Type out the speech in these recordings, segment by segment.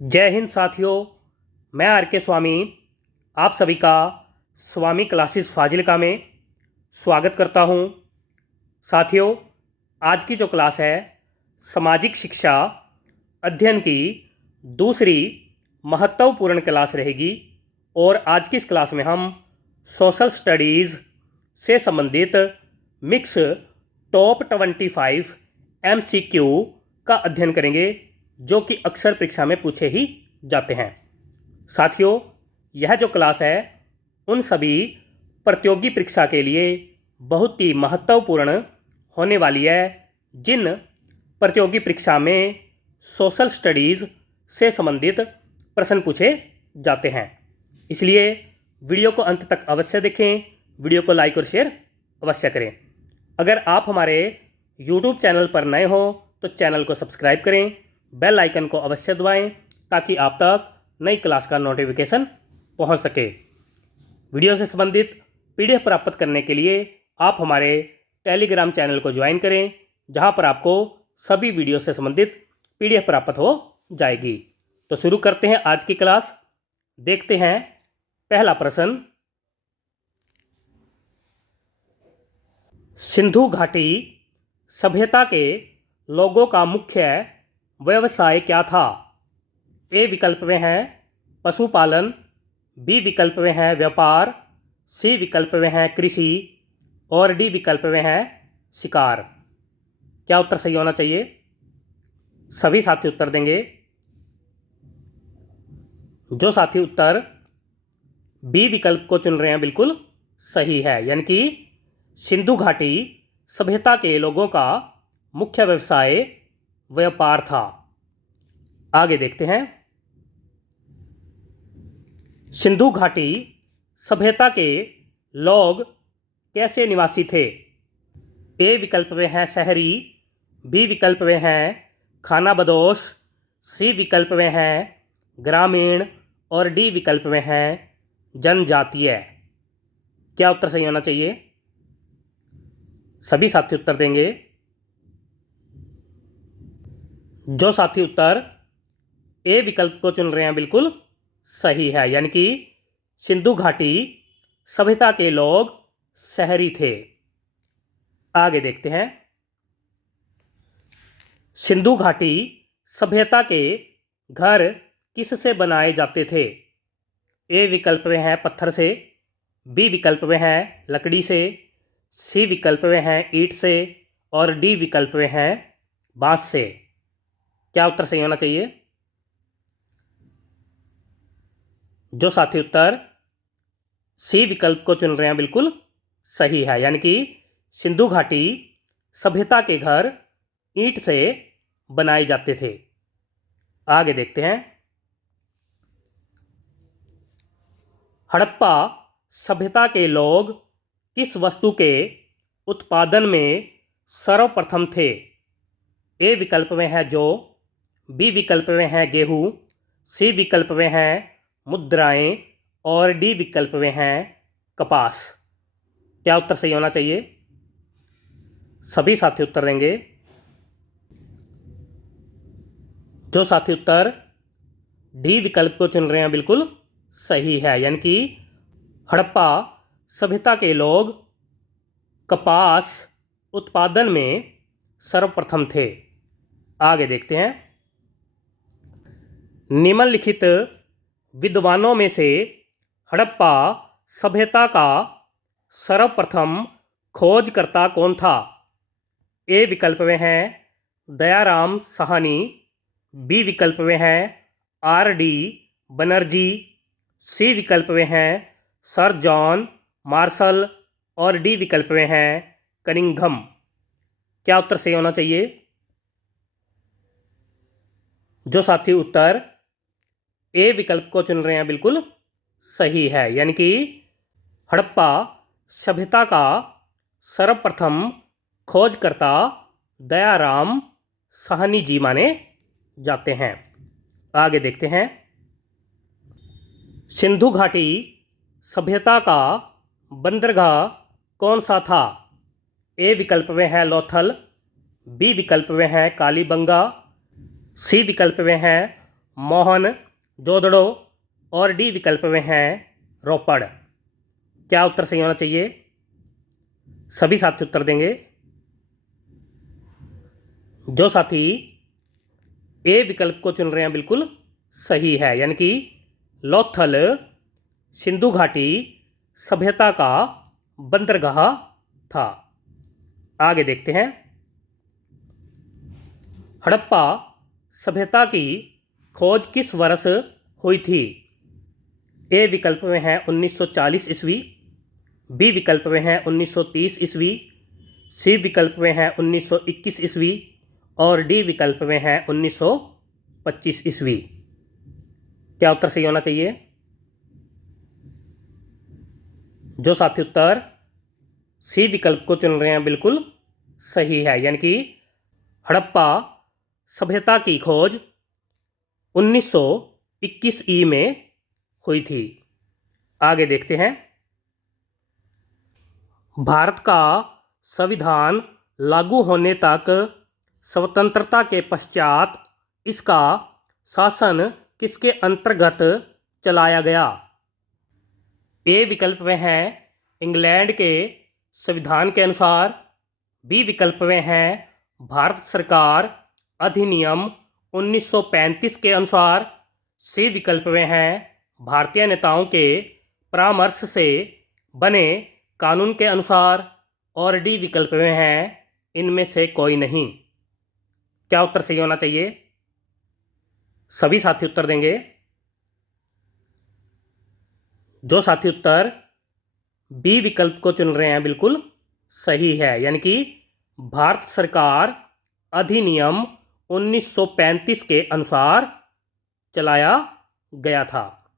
जय हिंद साथियों। मैं आर के स्वामी आप सभी का स्वामी क्लासेस फाजिलका में स्वागत करता हूं। साथियों, आज की जो क्लास है सामाजिक शिक्षा अध्ययन की दूसरी महत्वपूर्ण क्लास रहेगी और आज की इस क्लास में हम सोशल स्टडीज़ से संबंधित मिक्स टॉप 25 MCQ का अध्ययन करेंगे जो कि अक्सर परीक्षा में पूछे ही जाते हैं। साथियों, यह जो क्लास है उन सभी प्रतियोगी परीक्षा के लिए बहुत ही महत्वपूर्ण होने वाली है जिन प्रतियोगी परीक्षा में सोशल स्टडीज़ से संबंधित प्रश्न पूछे जाते हैं। इसलिए वीडियो को अंत तक अवश्य देखें, वीडियो को लाइक और शेयर अवश्य करें। अगर आप हमारे YouTube चैनल पर नए हो तो चैनल को सब्सक्राइब करें, बेल आइकन को अवश्य दबाएं ताकि आप तक नई क्लास का नोटिफिकेशन पहुंच सके। वीडियो से संबंधित PDF प्राप्त करने के लिए आप हमारे टेलीग्राम चैनल को ज्वाइन करें, जहां पर आपको सभी वीडियो से संबंधित PDF प्राप्त हो जाएगी। तो शुरू करते हैं आज की क्लास। देखते हैं पहला प्रश्न। सिंधु घाटी सभ्यता के लोगों का मुख्य व्यवसाय क्या था? ए विकल्प में है पशुपालन, बी विकल्प में है व्यापार, सी विकल्प में है कृषि और डी विकल्प में है शिकार। क्या उत्तर सही होना चाहिए? सभी साथी उत्तर देंगे। जो साथी उत्तर बी विकल्प को चुन रहे हैं बिल्कुल सही है, यानी कि सिंधु घाटी सभ्यता के लोगों का मुख्य व्यवसाय व्यापार था। आगे देखते हैं। सिंधु घाटी सभ्यता के लोग कैसे निवासी थे? ए विकल्प में है शहरी, बी विकल्प में है खानाबदोश, सी विकल्प में है ग्रामीण और डी विकल्प में है जनजातीय। क्या उत्तर सही होना चाहिए? सभी साथी उत्तर देंगे। जो साथी उत्तर ए विकल्प को चुन रहे हैं बिल्कुल सही है, यानी कि सिंधु घाटी सभ्यता के लोग शहरी थे। आगे देखते हैं। सिंधु घाटी सभ्यता के घर किससे बनाए जाते थे? ए विकल्प में है पत्थर से, बी विकल्प में है लकड़ी से, सी विकल्प में है ईंट से और डी विकल्प में है बांस से। क्या उत्तर सही होना चाहिए? जो साथी उत्तर सी विकल्प को चुन रहे हैं बिल्कुल सही है, यानी कि सिंधु घाटी सभ्यता के घर ईंट से बनाए जाते थे। आगे देखते हैं। हड़प्पा सभ्यता के लोग किस वस्तु के उत्पादन में सर्वप्रथम थे? ए विकल्प में है जौ, बी विकल्प में है गेहूँ, सी विकल्प में है मुद्राएं और डी विकल्प में है कपास। क्या उत्तर सही होना चाहिए? सभी साथी उत्तर देंगे। जो साथी उत्तर डी विकल्प को चुन रहे हैं बिल्कुल सही है, यानी कि हड़प्पा सभ्यता के लोग कपास उत्पादन में सर्वप्रथम थे। आगे देखते हैं। निम्नलिखित विद्वानों में से हड़प्पा सभ्यता का सर्वप्रथम खोजकर्ता कौन था? ए विकल्प में है दयाराम साहनी, बी विकल्प में है RD बनर्जी, सी विकल्प में है सर जॉन मार्शल और डी विकल्प में है कनिंघम। क्या उत्तर सही होना चाहिए? जो साथी उत्तर ए विकल्प को चुन रहे हैं बिल्कुल सही है, यानी कि हड़प्पा सभ्यता का सर्वप्रथम खोजकर्ता दयाराम साहनी जी माने जाते हैं। आगे देखते हैं। सिंधु घाटी सभ्यता का बंदरगाह कौन सा था? ए विकल्प में है लोथल, बी विकल्प में है कालीबंगा, सी विकल्प में है मोहन जोदड़ो और डी विकल्प में है रोपड़। क्या उत्तर सही होना चाहिए? सभी साथी उत्तर देंगे। जो साथी ए विकल्प को चुन रहे हैं बिल्कुल सही है, यानी कि लोथल सिंधु घाटी सभ्यता का बंदरगाह था। आगे देखते हैं। हड़प्पा सभ्यता की खोज किस वर्ष हुई थी? ए विकल्प में है 1940 ईस्वी, बी विकल्प में है 1930 ईस्वी, सी विकल्प में है 1921 ईस्वी और डी विकल्प में है 1925 ईस्वी। क्या उत्तर सही होना चाहिए? जो साथी उत्तर सी विकल्प को चुन रहे हैं बिल्कुल सही है, यानी कि हड़प्पा सभ्यता की खोज 1921 ई में हुई थी। आगे देखते हैं। भारत का संविधान लागू होने तक स्वतंत्रता के पश्चात इसका शासन किसके अंतर्गत चलाया गया? ए विकल्प में है इंग्लैंड के संविधान के अनुसार, बी विकल्प में है भारत सरकार अधिनियम 1935 के अनुसार, सी विकल्प में है भारतीय नेताओं के परामर्श से बने कानून के अनुसार और डी विकल्प में है इनमें से कोई नहीं। क्या उत्तर सही होना चाहिए? सभी साथी उत्तर देंगे। जो साथी उत्तर बी विकल्प को चुन रहे हैं बिल्कुल सही है, यानी कि भारत सरकार अधिनियम 1935 के अनुसार चलाया गया था।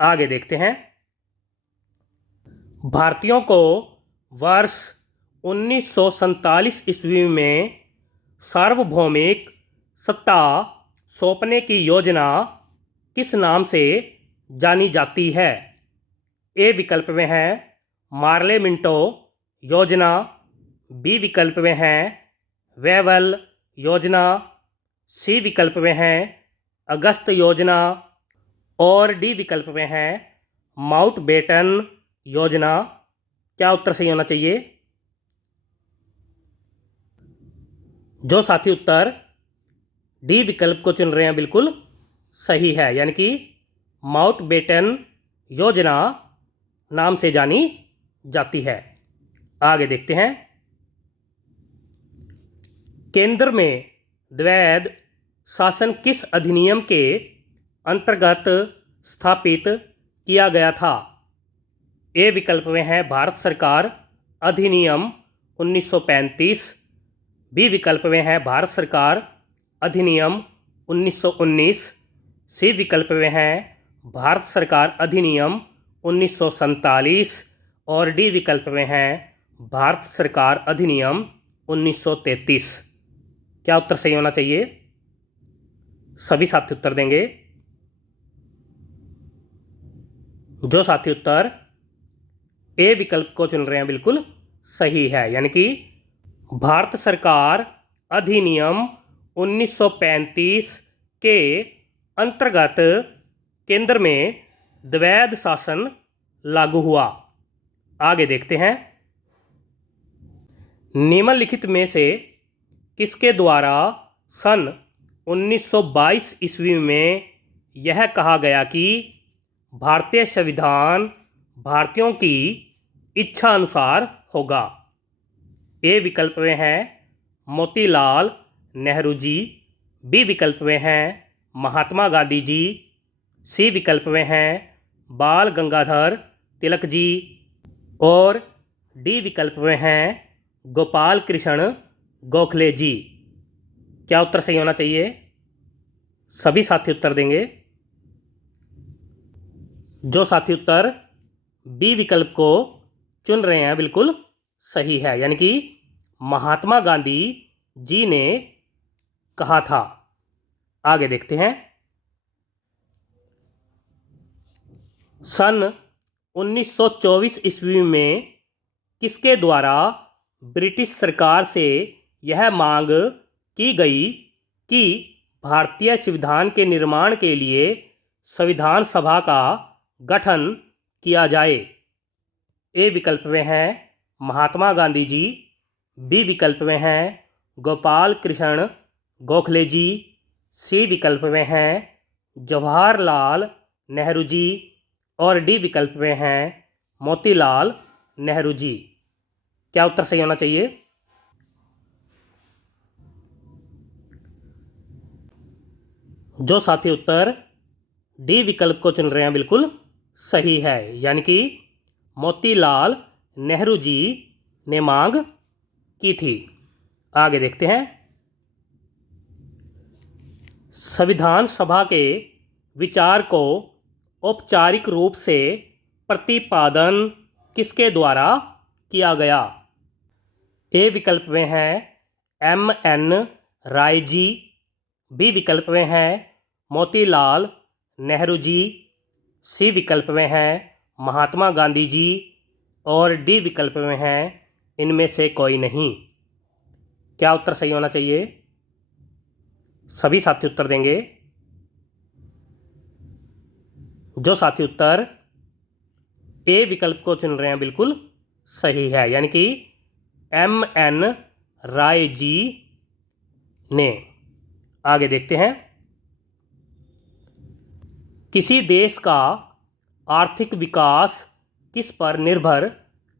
आगे देखते हैं। भारतीयों को वर्ष 1947 ईस्वी में सार्वभौमिक सत्ता सौंपने की योजना किस नाम से जानी जाती है? ए विकल्प में है मार्ले मिंटो योजना, बी विकल्प में है वेवल योजना, सी विकल्प में है अगस्त योजना और डी विकल्प में है माउंटबेटन योजना। क्या उत्तर सही होना चाहिए? जो साथी उत्तर डी विकल्प को चुन रहे हैं बिल्कुल सही है, यानी कि माउंटबेटन योजना नाम से जानी जाती है। आगे देखते हैं। केंद्र में द्वैध शासन किस अधिनियम के अंतर्गत स्थापित किया गया था? ए विकल्प में है भारत सरकार अधिनियम 1935, बी विकल्प में है भारत सरकार अधिनियम 1919, सी विकल्प में है भारत सरकार अधिनियम 1947 और डी विकल्प में है भारत सरकार अधिनियम 1933। क्या उत्तर सही होना चाहिए? सभी साथी उत्तर देंगे। जो साथी उत्तर ए विकल्प को चुन रहे हैं बिल्कुल सही है, यानी कि भारत सरकार अधिनियम 1935 के अंतर्गत केंद्र में द्वैध शासन लागू हुआ। आगे देखते हैं। निम्नलिखित में से किसके द्वारा सन 1922 ईस्वी में यह कहा गया कि भारतीय संविधान भारतीयों की इच्छा अनुसार होगा? ए विकल्प में है मोतीलाल नेहरू जी, बी विकल्प में है महात्मा गांधी जी, सी विकल्प में है बाल गंगाधर तिलक जी और डी विकल्प में है गोपाल कृष्ण गोखले जी। क्या उत्तर सही होना चाहिए? सभी साथी उत्तर देंगे। जो साथी उत्तर बी विकल्प को चुन रहे हैं बिल्कुल सही है, यानी कि महात्मा गांधी जी ने कहा था। आगे देखते हैं। सन 1924 ईस्वी में किसके द्वारा ब्रिटिश सरकार से यह मांग की गई कि भारतीय संविधान के निर्माण के लिए संविधान सभा का गठन किया जाए। ए विकल्प में हैं महात्मा गांधी जी, बी विकल्प में हैं गोपाल कृष्ण गोखले जी, सी विकल्प में हैं जवाहरलाल नेहरू जी और डी विकल्प में हैं मोतीलाल नेहरू जी। क्या उत्तर सही होना चाहिए? जो साथी उत्तर डी विकल्प को चुन रहे हैं बिल्कुल सही है, यानी कि मोतीलाल नेहरू जी ने मांग की थी। आगे देखते हैं। संविधान सभा के विचार को औपचारिक रूप से प्रतिपादन किसके द्वारा किया गया? ए विकल्प में है M.N. राय जी, बी विकल्प में है मोतीलाल नेहरू जी, सी विकल्प में है महात्मा गांधी जी और डी विकल्प में है इनमें से कोई नहीं। क्या उत्तर सही होना चाहिए? सभी साथी उत्तर देंगे। जो साथी उत्तर ए विकल्प को चुन रहे हैं बिल्कुल सही है, यानी कि M.N. राय जी ने। आगे देखते हैं। किसी देश का आर्थिक विकास किस पर निर्भर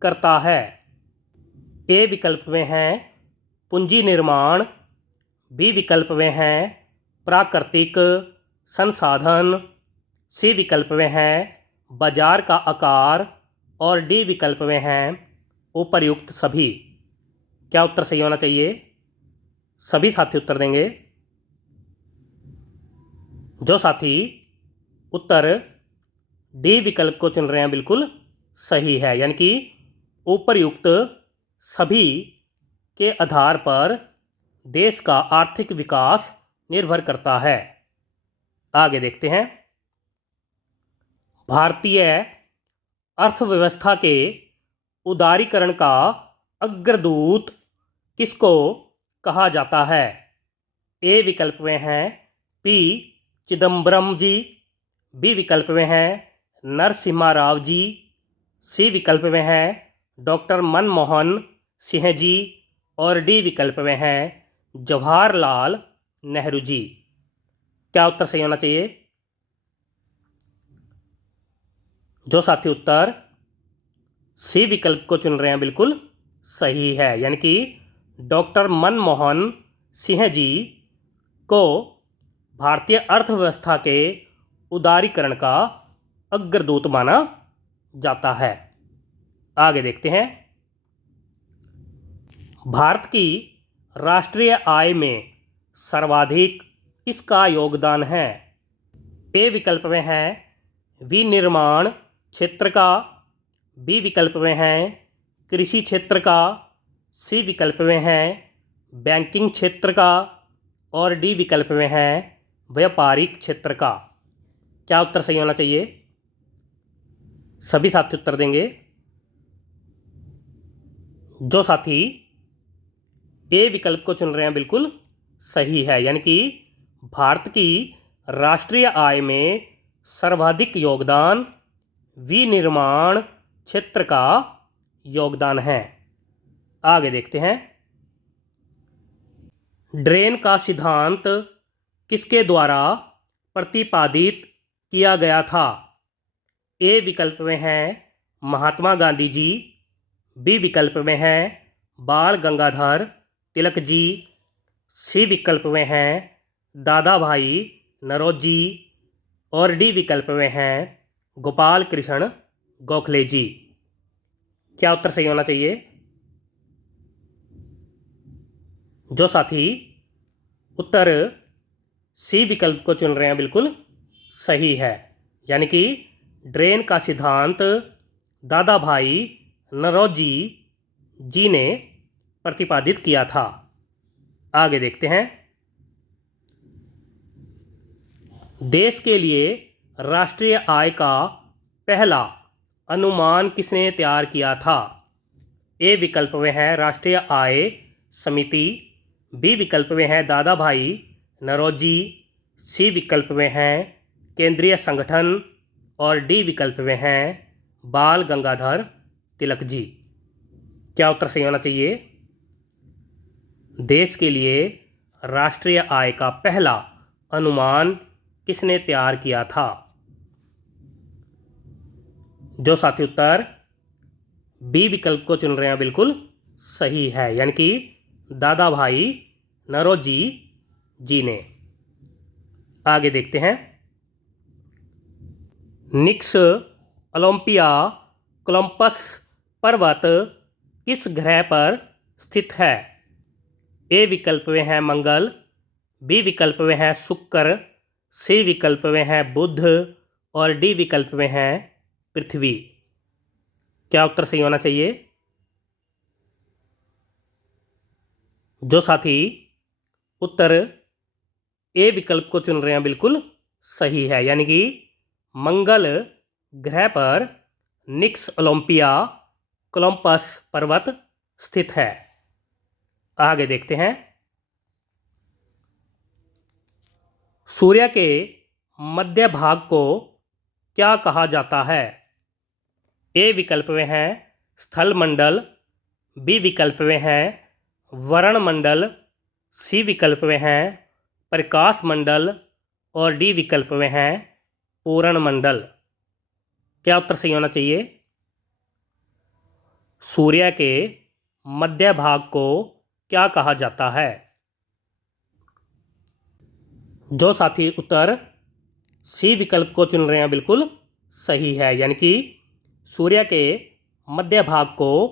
करता है? ए विकल्प में है पूंजी निर्माण, बी विकल्प में है प्राकृतिक संसाधन, सी विकल्प में है बाजार का आकार और डी विकल्प में है उपर्युक्त सभी। क्या उत्तर सही होना चाहिए? सभी साथी उत्तर देंगे। जो साथी उत्तर डी विकल्प को चुन रहे हैं बिल्कुल सही है, यानी कि उपर्युक्त सभी के आधार पर देश का आर्थिक विकास निर्भर करता है। आगे देखते हैं। भारतीय अर्थव्यवस्था के उदारीकरण का अग्रदूत किसको कहा जाता है? ए विकल्प में हैं पी चिदम्बरम जी, बी विकल्प में हैं नरसिम्हा राव जी, सी विकल्प में हैं डॉक्टर मनमोहन सिंह जी और डी विकल्प में हैं जवाहरलाल नेहरू जी। क्या उत्तर सही होना चाहिए? जो साथी उत्तर सी विकल्प को चुन रहे हैं बिल्कुल सही है, यानी कि डॉक्टर मनमोहन सिंह जी को भारतीय अर्थव्यवस्था के उदारीकरण का अग्रदूत माना जाता है। आगे देखते हैं। भारत की राष्ट्रीय आय में सर्वाधिक किसका योगदान है? ए विकल्प में है विनिर्माण क्षेत्र का, बी विकल्प में है कृषि क्षेत्र का, सी विकल्प में है बैंकिंग क्षेत्र का और डी विकल्प में है व्यापारिक क्षेत्र का। क्या उत्तर सही होना चाहिए? सभी साथी उत्तर देंगे। जो साथी ए विकल्प को चुन रहे हैं बिल्कुल सही है, यानी कि भारत की राष्ट्रीय आय में सर्वाधिक योगदान विनिर्माण क्षेत्र का योगदान है। आगे देखते हैं। ड्रेन का सिद्धांत किसके द्वारा प्रतिपादित किया गया था? ए विकल्प में है महात्मा गांधी जी, बी विकल्प में है बाल गंगाधर तिलक जी, सी विकल्प में है दादा भाई नौरोजी और डी विकल्प में है गोपाल कृष्ण गोखले जी। क्या उत्तर सही होना चाहिए? जो साथी उत्तर सी विकल्प को चुन रहे हैं बिल्कुल सही है, यानी कि ड्रेन का सिद्धांत दादा भाई नौरोजी जी ने प्रतिपादित किया था। आगे देखते हैं। देश के लिए राष्ट्रीय आय का पहला अनुमान किसने तैयार किया था? ए विकल्प में है राष्ट्रीय आय समिति, बी विकल्प में है दादा भाई नौरोजी, सी विकल्प में हैं केंद्रीय संगठन और डी विकल्प में हैं बाल गंगाधर तिलक जी। क्या उत्तर सही होना चाहिए? देश के लिए राष्ट्रीय आय का पहला अनुमान किसने तैयार किया था? जो साथी उत्तर बी विकल्प को चुन रहे हैं बिल्कुल सही है, यानी कि दादा भाई नौरोजी जी ने। आगे देखते हैं। निक्स ओलंपिया कोलंबस पर्वत किस ग्रह पर स्थित है? ए विकल्प में है मंगल, बी विकल्प में है शुक्र, सी विकल्प में है बुध और डी विकल्प में है पृथ्वी। क्या उत्तर सही होना चाहिए? जो साथी उत्तर ए विकल्प को चुन रहे हैं बिल्कुल सही है, यानी कि मंगल ग्रह पर निक्स ओलंपिया कोलंबस पर्वत स्थित है। आगे देखते हैं। सूर्य के मध्य भाग को क्या कहा जाता है? ए विकल्प में है स्थल मंडल, बी विकल्प में है वर्ण मंडल, सी विकल्प में है प्रकाश मंडल और डी विकल्प में है पूर्ण मंडल। क्या उत्तर सही होना चाहिए? सूर्य के मध्य भाग को क्या कहा जाता है? जो साथी उत्तर सी विकल्प को चुन रहे हैं बिल्कुल सही है, यानी कि सूर्य के मध्य भाग को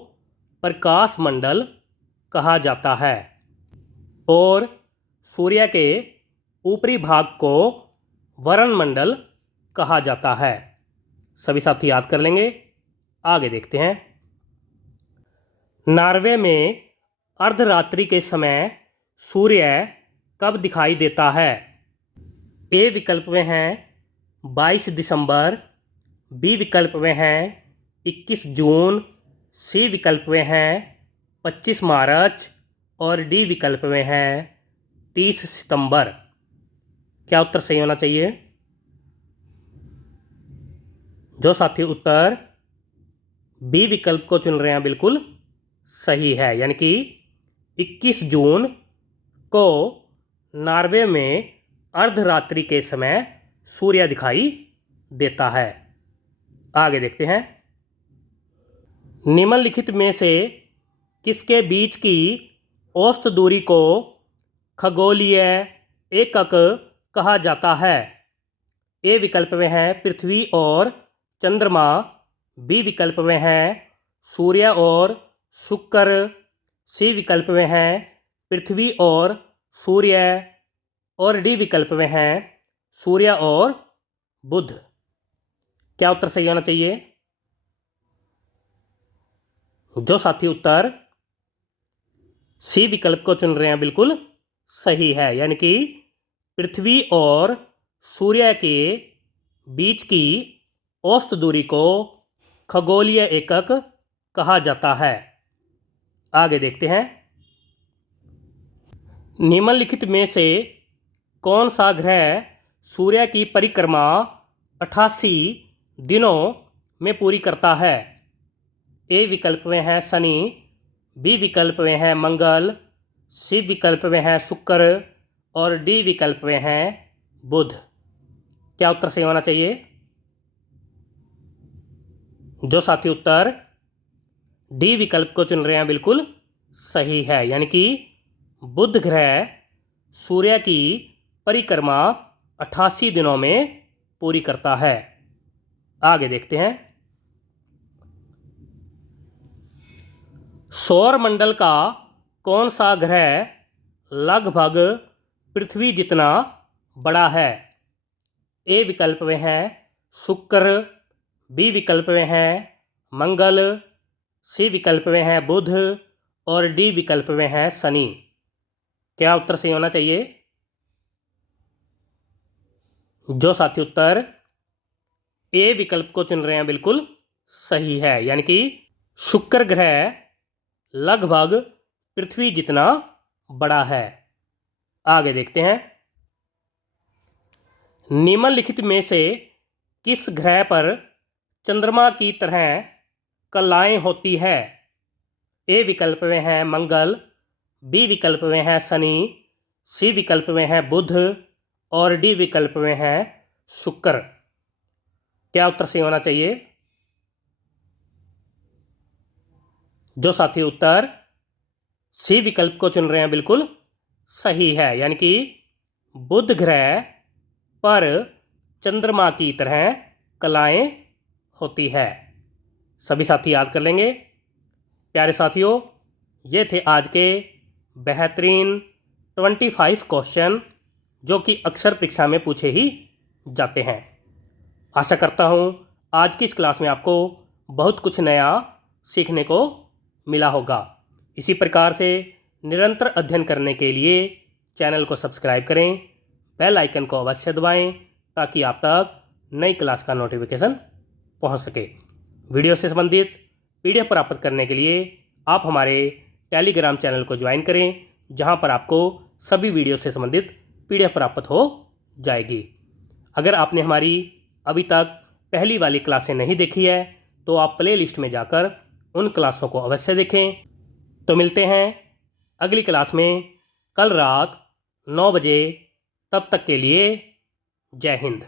प्रकाश मंडल कहा जाता है और सूर्य के ऊपरी भाग को वर्ण मंडल कहा जाता है। सभी साथी याद कर लेंगे। आगे देखते हैं। नॉर्वे में अर्धरात्रि के समय सूर्य कब दिखाई देता है? ए विकल्प में है 22 दिसंबर, बी विकल्प में है 21 जून, सी विकल्प में है 25 मार्च और डी विकल्प में है 30 सितंबर। क्या उत्तर सही होना चाहिए? जो साथी उत्तर बी विकल्प को चुन रहे हैं बिल्कुल सही है, यानी कि 21 जून को नॉर्वे में अर्धरात्रि के समय सूर्य दिखाई देता है। आगे देखते हैं। निम्नलिखित में से किसके बीच की औसत दूरी को खगोलीय एकक कहा जाता है? ए विकल्प में है पृथ्वी और चंद्रमा, बी विकल्प में है सूर्य और शुक्र, सी विकल्प में है पृथ्वी और सूर्य और डी विकल्प में है सूर्य और बुध। क्या उत्तर सही होना चाहिए? जो साथी उत्तर सी विकल्प को चुन रहे हैं बिल्कुल सही है, यानी कि पृथ्वी और सूर्य के बीच की औसत दूरी को खगोलीय एकक कहा जाता है। आगे देखते हैं। निम्नलिखित में से कौन सा ग्रह सूर्य की परिक्रमा 88 दिनों में पूरी करता है? ए विकल्प में है शनि, बी विकल्प में है मंगल, सी विकल्प में है शुक्र और डी विकल्प में है बुध। क्या उत्तर सही होना चाहिए? जो साथी उत्तर डी विकल्प को चुन रहे हैं बिल्कुल सही है, यानी कि बुध ग्रह सूर्य की परिक्रमा 88 दिनों में पूरी करता है। आगे देखते हैं। सौर मंडल का कौन सा ग्रह लगभग पृथ्वी जितना बड़ा है? ए विकल्प में है शुक्र, बी विकल्प में है मंगल, सी विकल्प में है बुध और डी विकल्प में है शनि। क्या उत्तर सही होना चाहिए? जो साथी उत्तर ए विकल्प को चुन रहे हैं बिल्कुल सही है, यानी कि शुक्र ग्रह लगभग पृथ्वी जितना बड़ा है। आगे देखते हैं। निम्नलिखित में से किस ग्रह पर चंद्रमा की तरह कलाएं होती है? ए विकल्प में है मंगल, बी विकल्प में है शनि, सी विकल्प में है बुध और डी विकल्प में है शुक्र। क्या उत्तर सही होना चाहिए? जो साथी उत्तर सी विकल्प को चुन रहे हैं बिल्कुल सही है, यानी कि बुध ग्रह पर चंद्रमा की तरह कलाएं होती है। सभी साथी याद कर लेंगे। प्यारे साथियों, ये थे आज के बेहतरीन 25 क्वेश्चन जो कि अक्सर परीक्षा में पूछे ही जाते हैं। आशा करता हूँ आज की इस क्लास में आपको बहुत कुछ नया सीखने को मिला होगा। इसी प्रकार से निरंतर अध्ययन करने के लिए चैनल को सब्सक्राइब करें, बेल आइकन को अवश्य दबाएं ताकि आप तक नई क्लास का नोटिफिकेशन पहुंच सके। वीडियो से संबंधित PDF प्राप्त करने के लिए आप हमारे टेलीग्राम चैनल को ज्वाइन करें, जहां पर आपको सभी वीडियो से संबंधित PDF प्राप्त हो जाएगी। अगर आपने हमारी अभी तक पहली वाली क्लासें नहीं देखी है तो आप प्ले लिस्ट में जाकर उन क्लासों को अवश्य देखें। तो मिलते हैं अगली क्लास में कल रात 9 बजे। तब तक के लिए जय हिंद।